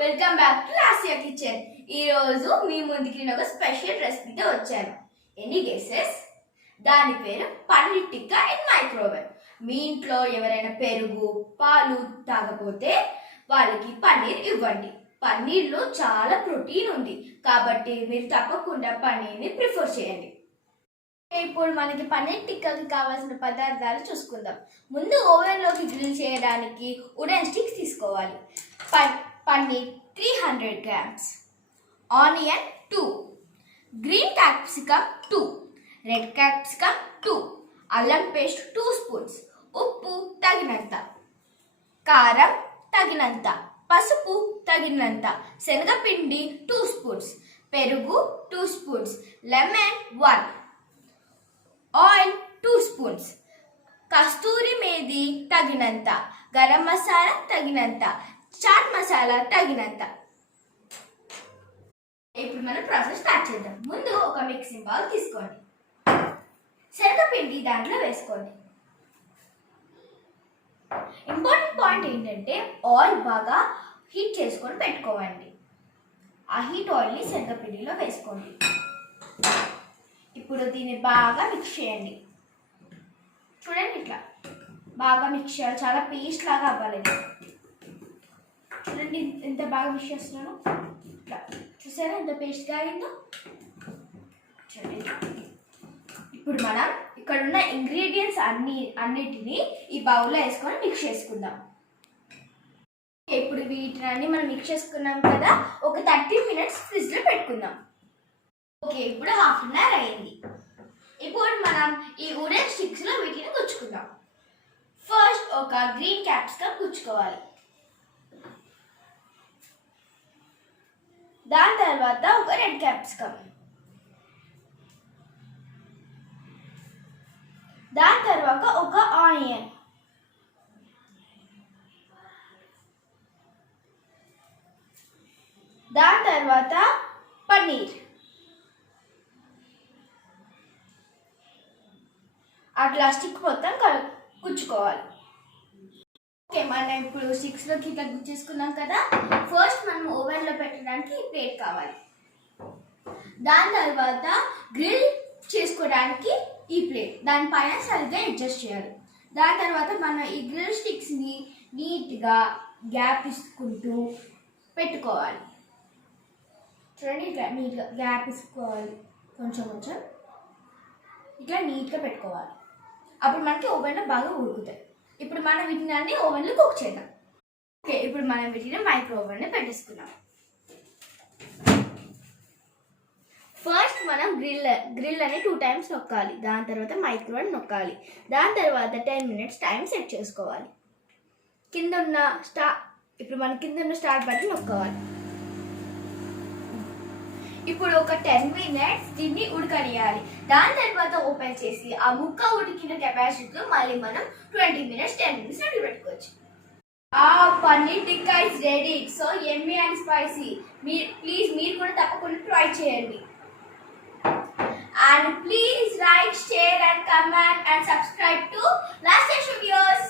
Welcome back to Lasya kitchen. ఈ రోజు మీ ముందుకి నేను ఒక స్పెషల్ రెసిపీతో వచ్చాను. Any guesses? దాని పేరు పన్నీర్ టిక్కా ఇన్ మైక్రోవేవ్. మీ ఇంట్లో ఎవరైనా పెరుగు పాలు తాగపోతే వాళ్ళకి పన్నీర్ ఇవ్వండి. పన్నీర్లో చాలా ప్రోటీన్ ఉంది కాబట్టి మీరు తప్పకుండా పన్నీర్ని ప్రిఫర్ చేయండి. ఇప్పుడు మనకి పన్నీర్ టిక్కాకి కావాల్సిన పదార్థాలు చూసుకుందాం. ముందు ఓవెన్లోకి గ్రిల్ చేయడానికి వుడెన్ స్టిక్స్ తీసుకోవాలి. Paneer 300 grams, onion 2, green capsicum 2, red capsicum 2, అల్లం పేస్ట్ 2 spoons, ఉప్పు తగినంత, కారం తగినంత, పసుపు తగినంత, శనగపిండి 2 spoons, పెరుగు 2 spoons, లెమన్ 1, ఆయిల్ 2 spoons, కస్తూరి మేథి తగినంత, గరం మసాలా తగినంత, చాట్ మసాలా తగినంత. ఇప్పుడు మనం ప్రాసెస్ స్టార్ట్ చేద్దాం. ముందు ఒక మిక్సింగ్ బౌల్ తీసుకోండి. శనగపిండి దాంట్లో వేసుకోండి. ఇంపార్టెంట్ పాయింట్ ఏంటంటే ఆయిల్ బాగా హీట్ చేసుకొని పెట్టుకోవండి. ఆ హీట్ ఆయిల్ని శనగపిండిలో వేసుకోండి. ఇప్పుడు దీన్ని బాగా మిక్స్ చేయండి. చూడండి, ఇట్లా బాగా మిక్స్ చేయాలి. చాలా పేస్ట్ లాగా అవ్వాలి. చూడండి ఎంత బాగా మిక్స్ చేస్తున్నాను. ఇట్లా చూసారా ఎంత పేస్ట్గా అయిందో. చూడండి, ఇప్పుడు మనం ఇక్కడ ఉన్న ఇంగ్రీడియంట్స్ అన్నిటినీ ఈ బౌల్లో వేసుకొని మిక్స్ చేసుకుందాం. ఇప్పుడు వీటిని మనం మిక్స్ చేసుకున్నాం కదా, ఒక 30 minutes ఫ్రిడ్జ్లో పెట్టుకుందాం. ఓకే, ఇప్పుడు హాఫ్ అన్ అవర్ అయింది. ఇప్పుడు మనం ఈ వుడెన్ స్టిక్స్లో వీటిని గుచ్చుకుందాం. ఫస్ట్ ఒక గ్రీన్ క్యాప్సికమ్ గుచ్చుకోవాలి. దాని తర్వాత ఒక రెడ్ క్యాప్సికమ్, దాని తర్వాత ఒక ఆనియన్, దాని తర్వాత పన్నీర్. అట్లా స్టిక్ మొత్తం కుచ్చుకోవాలి. ఓకే, మనం ఇప్పుడు స్టిక్స్లోకి ఇట్లా గుచ్చేసుకున్నాం కదా. ఫస్ట్ మనం ఓవెన్లో పెట్టడానికి ఈ ప్లేట్ కావాలి. దాని తర్వాత గ్రిల్ చేసుకోవడానికి ఈ ప్లేట్, దానిపైన సరిగ్గా అడ్జస్ట్ చేయాలి. దాని తర్వాత మనం ఈ గ్రిల్ స్టిక్స్ని నీట్గా గ్యాప్ ఇసుకుంటూ పెట్టుకోవాలి. చూడండి, ఇట్లా నీట్గా గ్యాప్ ఇసుకోవాలి. కొంచెం కొంచెం ఇట్లా నీట్గా పెట్టుకోవాలి. అప్పుడు మనకి ఓవెన్లో బాగా ఉడుకుతాయి. ఇప్పుడు మనం వీటిని అన్ని ఓవెన్లో కుక్ చేద్దాం. ఓకే, ఇప్పుడు మనం వీటిని మైక్రో ఓవెన్లో పెట్టేసుకున్నాం. ఫస్ట్ మనం గ్రిల్ అని 2 times నొక్కాలి. దాని తర్వాత మైక్రో అని నొక్కాలి. దాని తర్వాత 10 minutes టైం సెట్ చేసుకోవాలి. ఇప్పుడు మన కింద ఉన్న స్టార్ట్ బటన్ నొక్కాలి. ఇప్పుడు ఒక 10 minutes దీన్ని ఉడకనియాలి. దాని తర్వాత ఓపెన్ చేసి ఆ ముక్క ఉడికిన కెపాసిటీలో మళ్ళీ మనం 20 minutes 10 minutes రెడీ పెట్టుకోవచ్చు. Paneer tikka is ready. So yummy and spicy. మీరు కూడా తప్పకుండా ట్రై చేయండి. And please like, share and comment and subscribe to Laasya videos.